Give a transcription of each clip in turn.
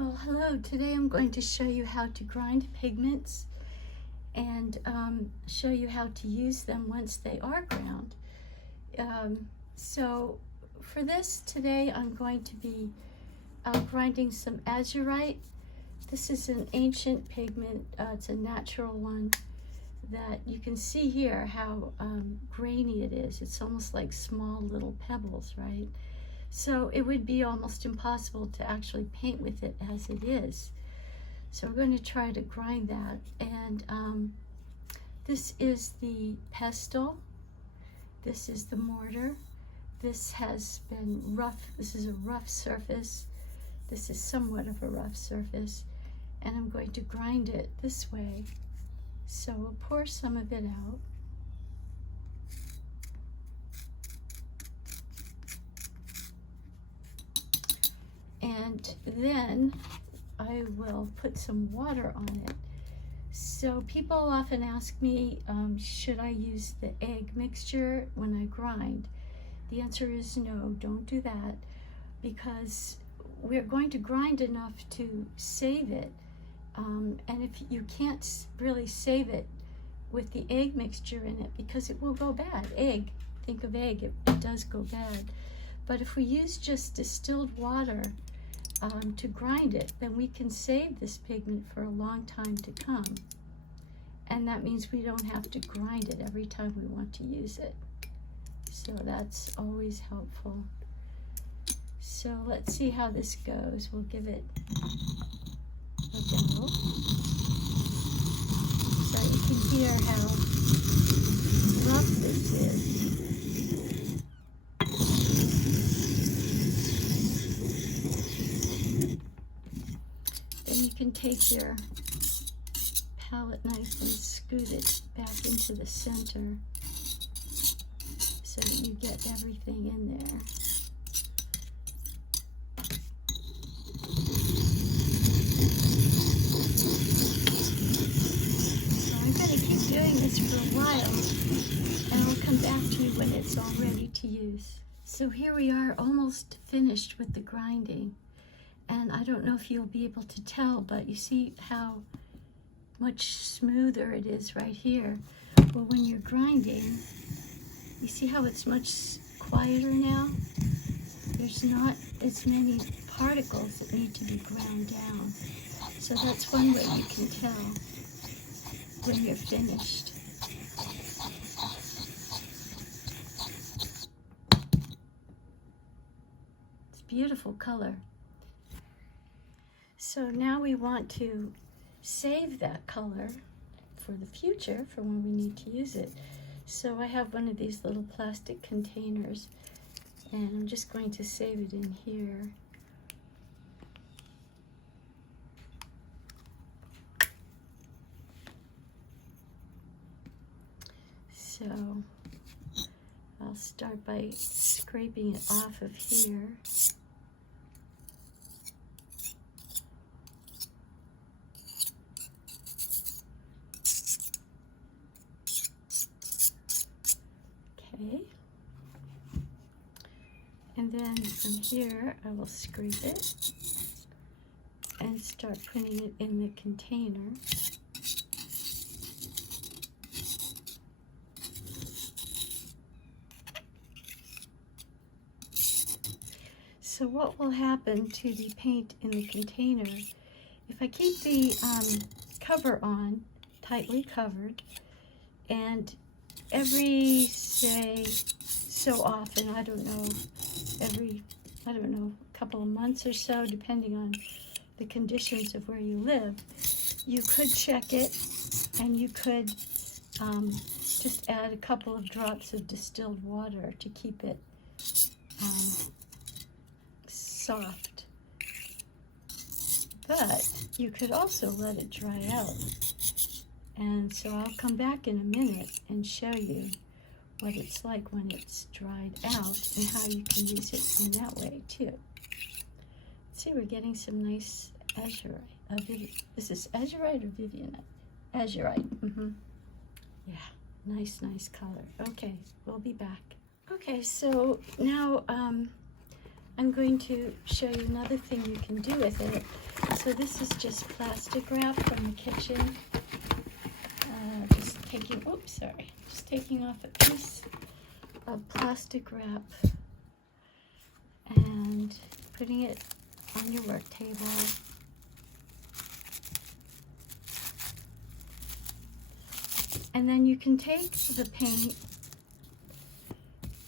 Well, hello. Today I'm going to show you how to grind pigments and show you how to use them once they are ground. So for this today I'm going to be grinding some azurite. This is an ancient pigment. It's a natural one that you can see here how grainy it is. It's almost like small little pebbles, right? So it would be almost impossible to actually paint with it as it is. So we're going to try to grind that. And this is the pestle. This is the mortar. This has been rough. This is a rough surface. This is somewhat of a rough surface. And I'm going to grind it this way. So we'll pour some of it out. And then I will put some water on it. So people often ask me, should I use the egg mixture when I grind? The answer is no, don't do that, because we're going to grind enough to save it. And if you can't really save it with the egg mixture in it, because it will go bad. Egg, think of egg, it does go bad. But if we use just distilled water to grind it, then we can save this pigment for a long time to come. And that means we don't have to grind it every time we want to use it. So that's always helpful. So let's see how this goes. We'll give it a go. So you can hear how rough this is. Then you can take your palette knife and scoot it back into the center so that you get everything in there. So I'm going to keep doing this for a while, and I'll come back to you when it's all ready to use. So here we are, almost finished with the grinding. And I don't know if you'll be able to tell, but you see how much smoother it is right here. Well, when you're grinding, you see how it's much quieter now? There's not as many particles that need to be ground down. So that's one way you can tell when you're finished. It's a beautiful color. So now we want to save that color for the future, for when we need to use it. So I have one of these little plastic containers, and I'm just going to save it in here. So I'll start by scraping it off of here. Okay. And then from here, I will scrape it and start putting it in the container. So what will happen to the paint in the container, if I keep the cover on, tightly covered, and every, say, so often, I don't know, a couple of months or so, depending on the conditions of where you live, you could check it, and you could just add a couple of drops of distilled water to keep it soft. But you could also let it dry out. And so I'll come back in a minute and show you what it's like when it's dried out and how you can use it in that way too. See, we're getting some nice azurite. Is this azurite or vivianite? Azurite. Yeah, nice color. Okay, we'll be back. Okay, so now I'm going to show you another thing you can do with it. So this is just plastic wrap from the kitchen. Just taking off a piece of plastic wrap and putting it on your work table. And then you can take the paint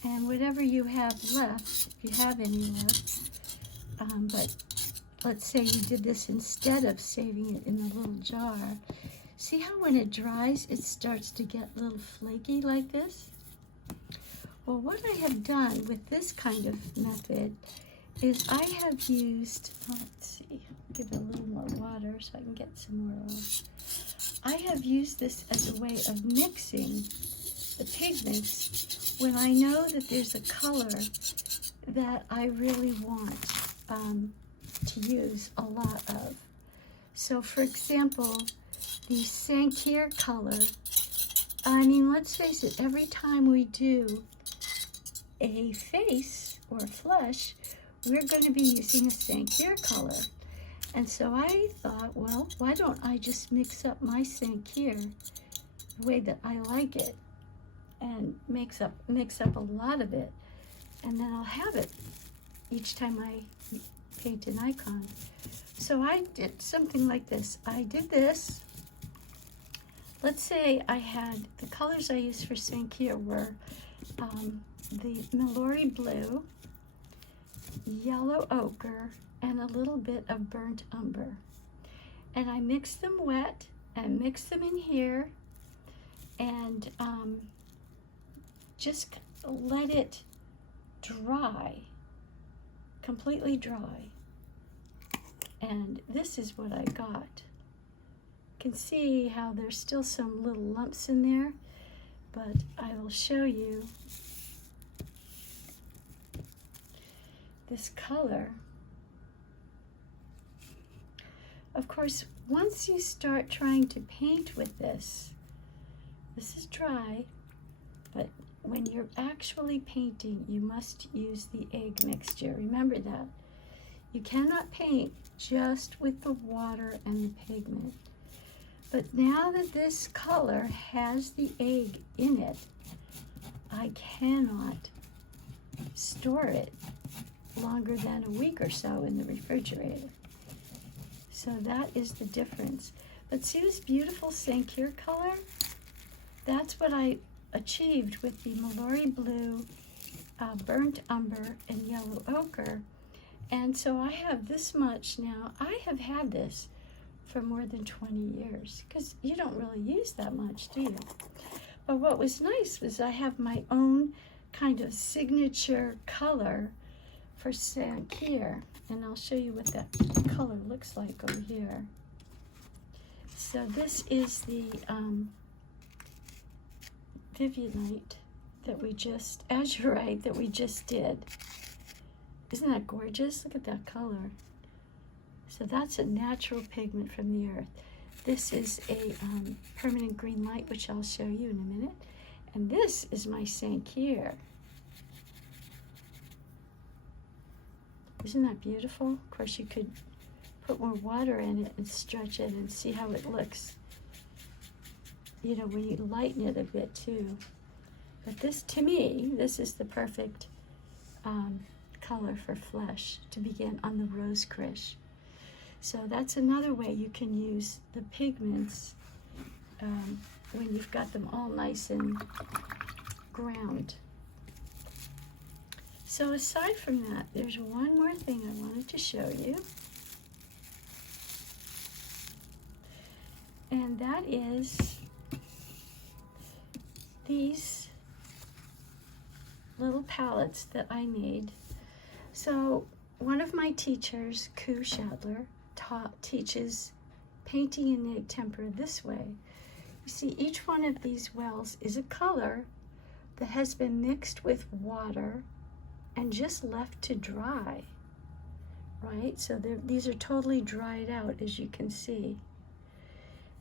and whatever you have left, if you have any left, but let's say you did this instead of saving it in a little jar. See how when it dries, it starts to get a little flaky like this? Well, what I have done with this kind of method is I have used, let's see, give it a little more water so I can get some more oil. I have used this as a way of mixing the pigments when I know that there's a color that I really want to use a lot of. So for example, the Sankier color, I mean, let's face it, every time we do a face or a flesh, we're going to be using a Sankier color. And so I thought, well, why don't I just mix up my Sankier the way that I like it and mix up a lot of it, and then I'll have it each time I paint an icon. So I did something like this. I did this. Let's say I had, the colors I used for Sankier were the Mallory Blue, Yellow Ochre, and a little bit of Burnt Umber. And I mixed them wet and mixed them in here and just let it dry, completely dry. And this is what I got. You can see how there's still some little lumps in there, but I will show you this color. Of course, once you start trying to paint with this is dry, but when you're actually painting, you must use the egg mixture. Remember that. You cannot paint just with the water and the pigment. But now that this color has the egg in it, I cannot store it longer than a week or so in the refrigerator. So that is the difference. But see this beautiful Sankier color? That's what I achieved with the Mallory Blue, Burnt Umber, and Yellow Ochre. And so I have this much now. I have had this for more than 20 years because you don't really use that much, do you? But what was nice was I have my own kind of signature color for Sankier, and I'll show you what that color looks like over here. So this is the Vivianite that we just, Azurite that we just did. Isn't that gorgeous? Look at that color. So that's a natural pigment from the earth. This is a permanent green light, which I'll show you in a minute. And this is my Sankier. Isn't that beautiful? Of course, you could put more water in it and stretch it and see how it looks, you know, when you lighten it a bit too. But this, to me, this is the perfect color for flesh to begin on the rose krish. So that's another way you can use the pigments when you've got them all nice and ground. So aside from that, there's one more thing I wanted to show you. And that is these little palettes that I made. So one of my teachers, Koo Shadler, teaches painting in egg tempera this way. You see, each one of these wells is a color that has been mixed with water and just left to dry, right? So these are totally dried out, as you can see.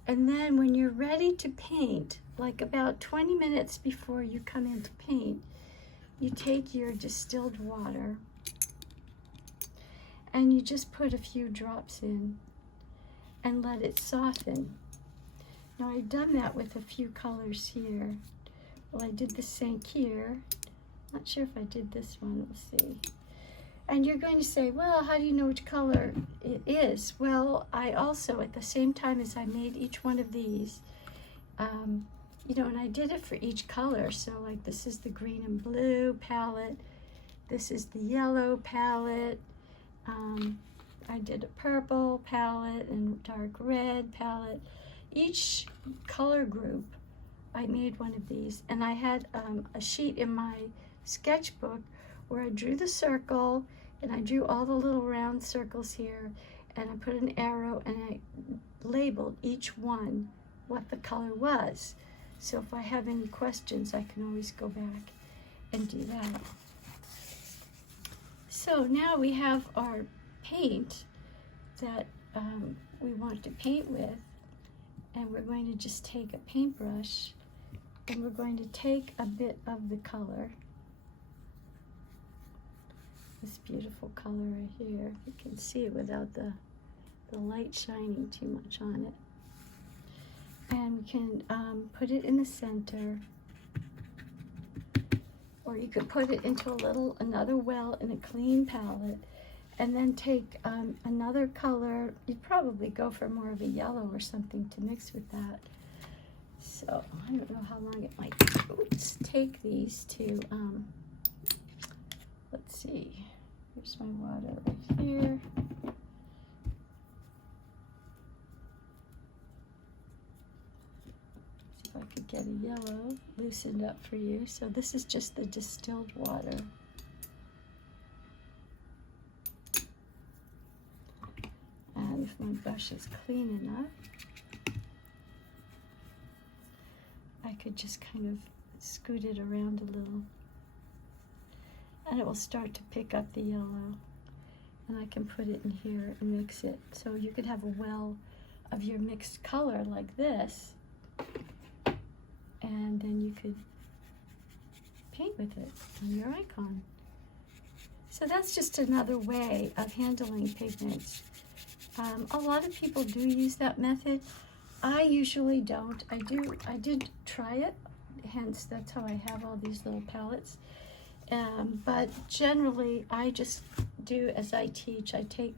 And then when you're ready to paint, like about 20 minutes before you come in to paint, you take your distilled water and you just put a few drops in and let it soften. Now I've done that with a few colors here. Well, I did the sink here. Not sure if I did this one, we'll see. And you're going to say, well, how do you know which color it is? Well, I also, at the same time as I made each one of these, you know, and I did it for each color. So like this is the green and blue palette. This is the yellow palette. I did a purple palette and dark red palette. Each color group, I made one of these. And I had a sheet in my sketchbook where I drew the circle and I drew all the little round circles here, and I put an arrow and I labeled each one what the color was. So if I have any questions, I can always go back and do that. So now we have our paint that we want to paint with, and we're going to just take a paintbrush and we're going to take a bit of the color, this beautiful color right here. You can see it without the light shining too much on it. And we can put it in the center, or you could put it into another well in a clean palette, and then take another color. You'd probably go for more of a yellow or something to mix with that. So I don't know how long it might take these to, let's see, here's my water right here. See if I could get a yellow loosened up for you. So this is just the distilled water. And if my brush is clean enough, I could just kind of scoot it around a little, and it will start to pick up the yellow, and I can put it in here and mix it. So you could have a well of your mixed color like this, and then you could paint with it on your icon. So that's just another way of handling pigments. A lot of people do use that method. I usually don't. I did try it, hence that's how I have all these little palettes. But generally, I just do as I teach. I take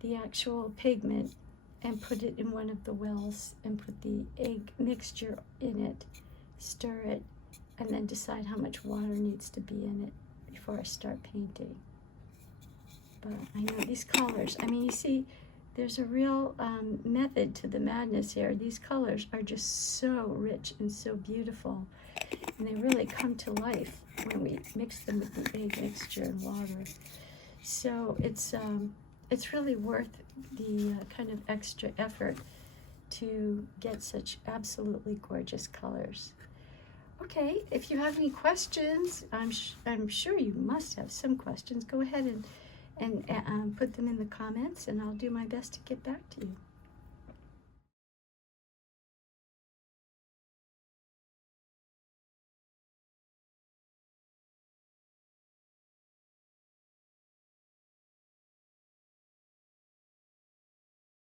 the actual pigment and put it in one of the wells and put the egg mixture in it, stir it, and then decide how much water needs to be in it before I start painting. But I know these colors, I mean, you see, there's a real method to the madness here. These colors are just so rich and so beautiful, and they really come to life when we mix them with the egg mixture and water. So it's really worth the kind of extra effort to get such absolutely gorgeous colors. Okay, if you have any questions, I'm sure you must have some questions. Go ahead and put them in the comments, and I'll do my best to get back to you.